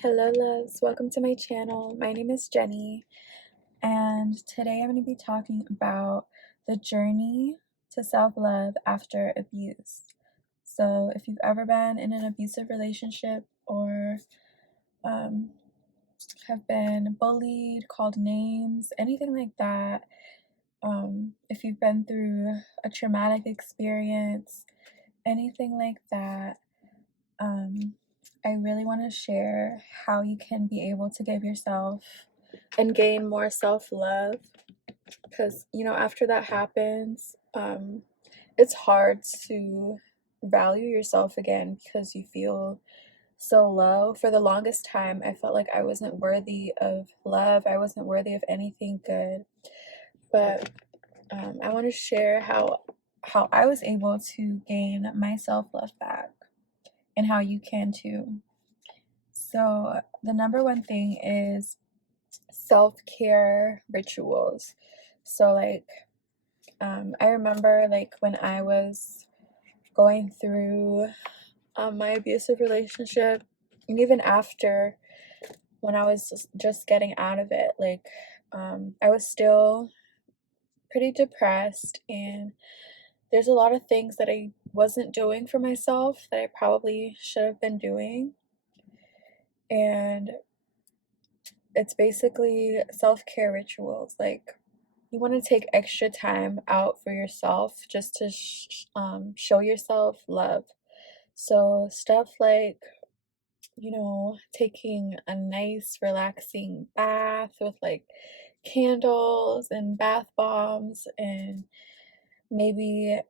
Hello loves, welcome to my channel. My name is Jenny and today I'm going to be talking about the journey to self-love after abuse. So if you've ever been in an abusive relationship or have been bullied, called names, anything like that, if you've been through a traumatic experience, anything like that, I really want to share how you can be able to give yourself and gain more self-love, because after that happens, it's hard to value yourself again because you feel so low. For the longest time I felt like I wasn't worthy of love, I wasn't worthy of anything good, but I want to share how I was able to gain my self-love back and how you can too. So the number one thing is self-care rituals. So I remember when I was going through my abusive relationship, and even after, when I was just getting out of it, I was still pretty depressed, and there's a lot of things that I wasn't doing for myself that I probably should have been doing. And it's basically self-care rituals. You want to take extra time out for yourself just to show yourself love. So stuff like, taking a nice relaxing bath with candles and bath bombs, and maybe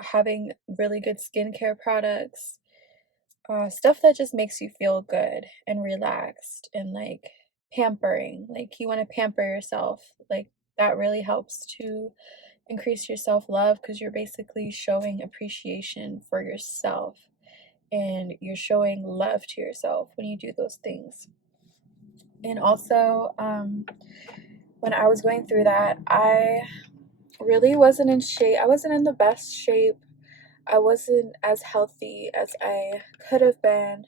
having really good skincare products, stuff that just makes you feel good and relaxed and pampering. You want to pamper yourself. That really helps to increase your self-love, because you're basically showing appreciation for yourself and you're showing love to yourself when you do those things. And also, when I was going through that, I really wasn't in shape. I wasn't in the best shape. I wasn't as healthy as I could have been.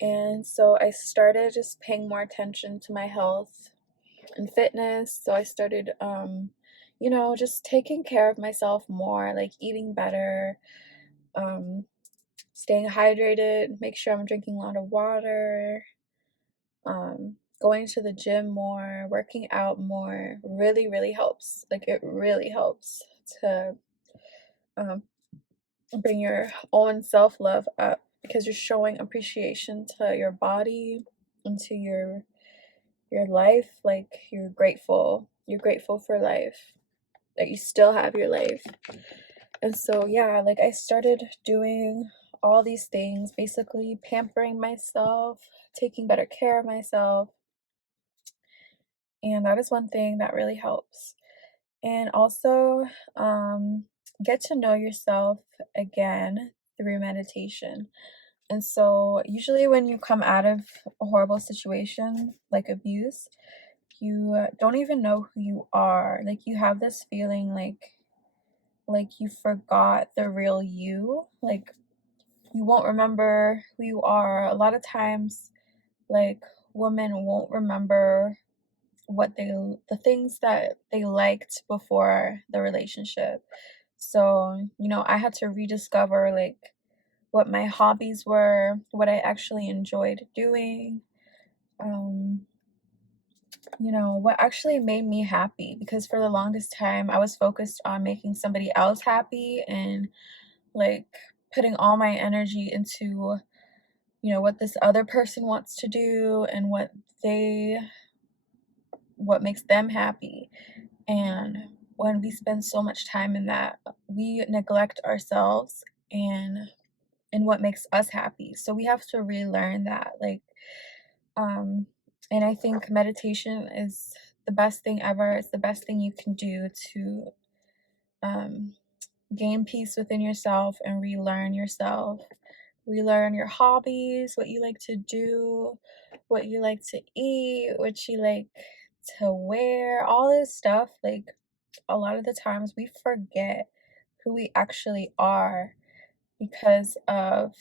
And so I started just paying more attention to my health and fitness. So I started, just taking care of myself more, like eating better, staying hydrated, make sure I'm drinking a lot of water, going to the gym more, working out more really, really helps. It really helps to um, bring your own self-love up, because you're showing appreciation to your body and to your life. You're grateful for life, that you still have your life. And so yeah, I started doing all these things, basically pampering myself, taking better care of myself, and that is one thing that really helps. And also, get to know yourself again through meditation. And so usually when you come out of a horrible situation like abuse, you don't even know who you are. You have this feeling like you forgot the real you. You won't remember who you are. A lot of times, women won't remember the things that they liked before the relationship. So, I had to rediscover what my hobbies were, what I actually enjoyed doing, what actually made me happy, because for the longest time I was focused on making somebody else happy and putting all my energy into what this other person wants to do and what makes them happy. And when we spend so much time in that, we neglect ourselves and what makes us happy. So we have to relearn that. And I think meditation is the best thing ever. It's the best thing you can do to gain peace within yourself and relearn yourself. Relearn your hobbies, what you like to do, what you like to eat, what you like to wear, all this stuff. A lot of the times we forget who we actually are because of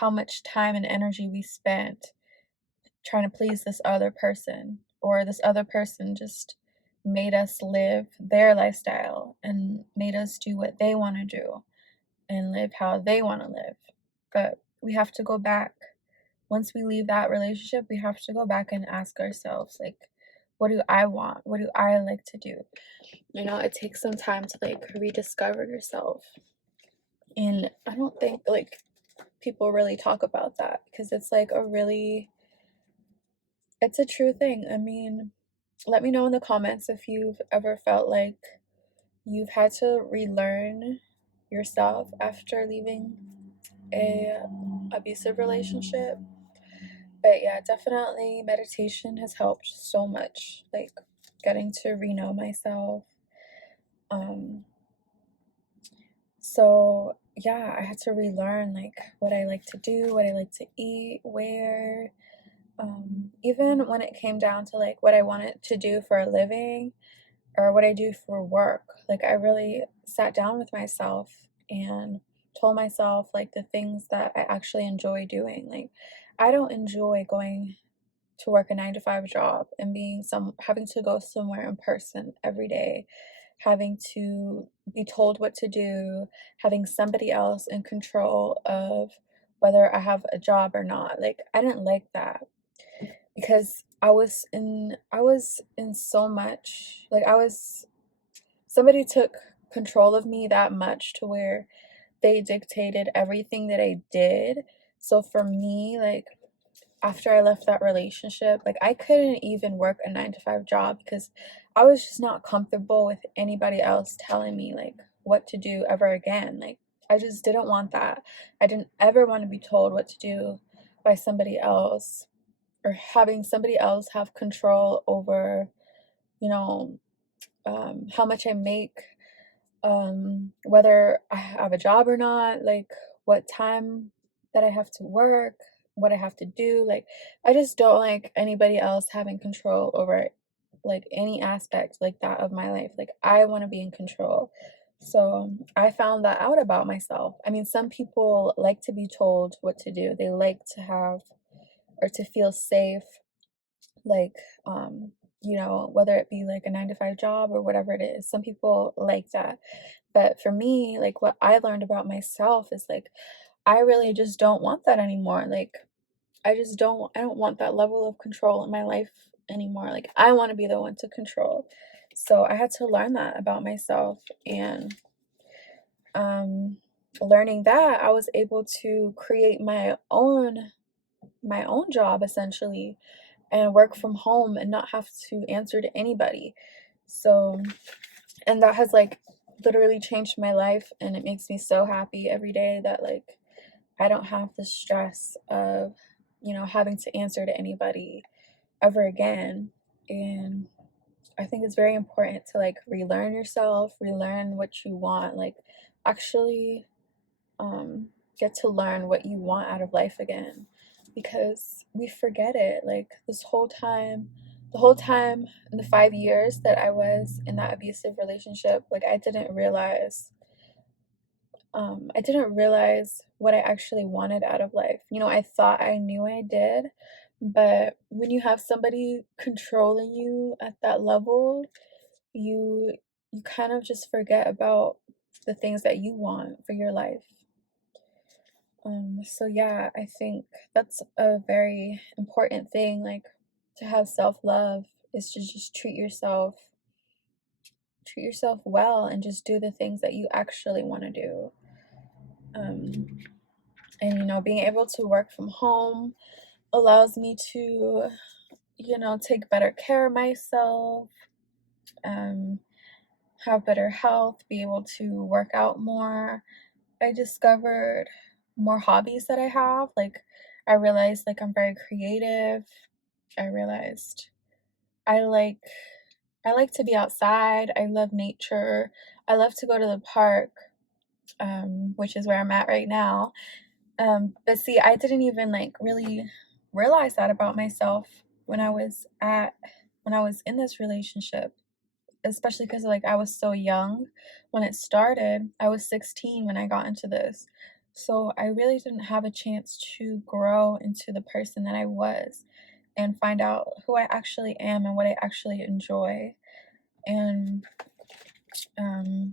how much time and energy we spent trying to please this other person, or this other person just made us live their lifestyle and made us do what they want to do and live how they want to live. But we have to go back. Once we leave that relationship, we have to go back and ask ourselves, like, what do I want? What do I like to do? It takes some time to like rediscover yourself. And I don't think like people really talk about that, because it's like it's a true thing. I mean, let me know in the comments if you've ever felt like you've had to relearn yourself after leaving a abusive relationship. But yeah, definitely meditation has helped so much, like getting to re-know myself. So yeah, I had to relearn like what I like to do, what I like to eat, where, even when it came down to like what I wanted to do for a living or what I do for work. Like I really sat down with myself and told myself like the things that I actually enjoy doing. Like I don't enjoy going to work a 9 to 5 job and having to go somewhere in person every day, having to be told what to do, having somebody else in control of whether I have a job or not. Like I didn't like that, because I was in so much, like somebody took control of me that much to where they dictated everything that I did. So for me, like after I left that relationship, like I couldn't even work a 9 to 5 job because I was just not comfortable with anybody else telling me like what to do ever again. Like I just didn't want that. I didn't ever want to be told what to do by somebody else, or having somebody else have control over, you know, how much I make, whether I have a job or not, like what time that I have to work, what I have to do. Like, I just don't like anybody else having control over like any aspect like that of my life. Like, I want to be in control. So I found that out about myself. I mean, some people like to be told what to do, they like to have or to feel safe, like, whether it be like a 9 to 5 job or whatever it is. Some people like that. But for me, like what I learned about myself is like I really just don't want that anymore. Like I don't want that level of control in my life anymore. Like I want to be the one to control. So I had to learn that about myself, and um learning that, I was able to create my own job essentially, and work from home and not have to answer to anybody. So, and that has like literally changed my life, and it makes me so happy every day that like I don't have the stress of, having to answer to anybody ever again. And I think it's very important to like relearn yourself, relearn what you want, like actually get to learn what you want out of life again, because we forget it. Like the whole time in the 5 years that I was in that abusive relationship, like I didn't realize what I actually wanted out of life. I thought I knew I did, but when you have somebody controlling you at that level, you you kind of just forget about the things that you want for your life. So yeah, I think that's a very important thing, like to have self-love is to just treat yourself well and just do the things that you actually want to do. Um, and being able to work from home allows me to, take better care of myself, um, have better health, be able to work out more. I discovered more hobbies that I have. Like, I realized like I'm very creative. I realized I like I like to be outside. I love nature. I love to go to the park, which is where I'm at right now. But see, I didn't even like really realize that about myself when I was in this relationship, especially because like I was so young when it started. I was 16 when I got into this. So I really didn't have a chance to grow into the person that I was and find out who I actually am and what I actually enjoy. And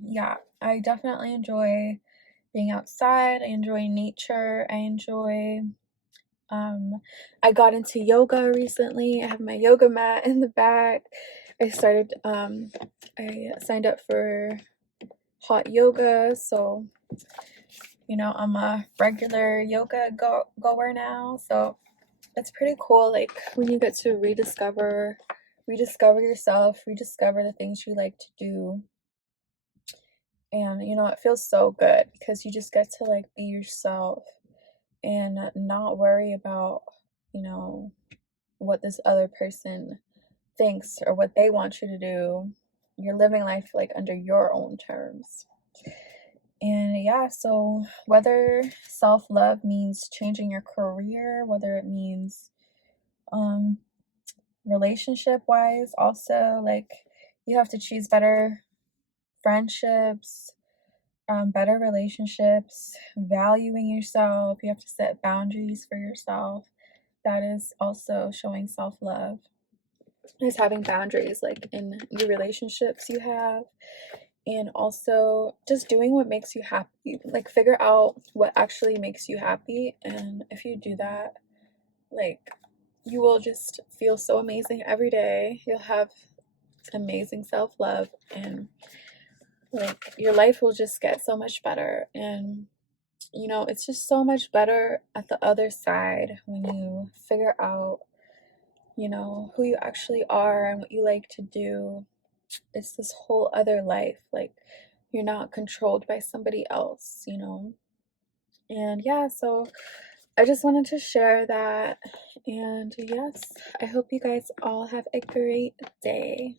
yeah, I definitely enjoy being outside. I enjoy nature. Um, I got into yoga recently. I have my yoga mat in the back. I signed up for hot yoga, so I'm a regular goer now. So it's pretty cool, like when you get to rediscover yourself, rediscover the things you like to do. And it feels so good because you just get to like be yourself and not worry about, you know, what this other person thinks or what they want you to do. You're living life like under your own terms. And yeah, so whether self-love means changing your career, whether it means um relationship wise also, like you have to choose better friendships, better relationships, valuing yourself. You have to set boundaries for yourself. That is also showing self-love, is having boundaries like in your relationships you have, and also just doing what makes you happy. Like figure out what actually makes you happy, and if you do that, like you will just feel so amazing every day. You'll have amazing self-love, and like your life will just get so much better. And it's just so much better at the other side when you figure out who you actually are and what you like to do. It's this whole other life. Like you're not controlled by somebody else. And yeah, so I just wanted to share that. And yes, I hope you guys all have a great day.